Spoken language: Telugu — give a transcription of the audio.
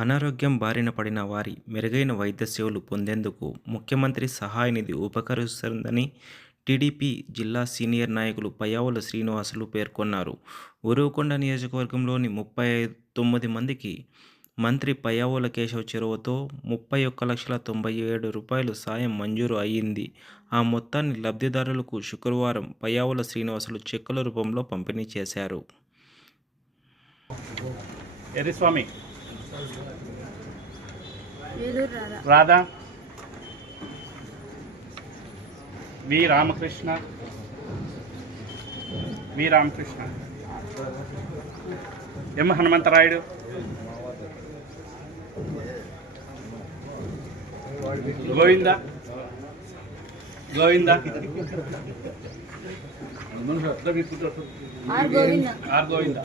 అనారోగ్యం బారిన పడిన వారి మెరుగైన వైద్య సేవలు పొందేందుకు ముఖ్యమంత్రి సహాయ నిధి ఉపకరిస్తుందని టీడీపీ జిల్లా సీనియర్ నాయకులు పయ్యావుల శ్రీనివాసులు పేర్కొన్నారు. ఉరవకొండ నియోజకవర్గంలోని ముప్పై తొమ్మిది మందికి మంత్రి పయ్యావుల కేశవ్ చెరువుతో ముప్పై ఒక్క లక్షల తొంభై ఏడు రూపాయలు సాయం మంజూరు అయ్యింది ఆ మొత్తాన్ని లబ్ధిదారులకు శుక్రవారం పయ్యావుల శ్రీనివాసులు చెక్కుల రూపంలో పంపిణీ చేశారు. Errisvami Radha. V Ramakrishna. V Ramakrishna. M Hanumantharayudu? Govinda? Govinda. R Govinda?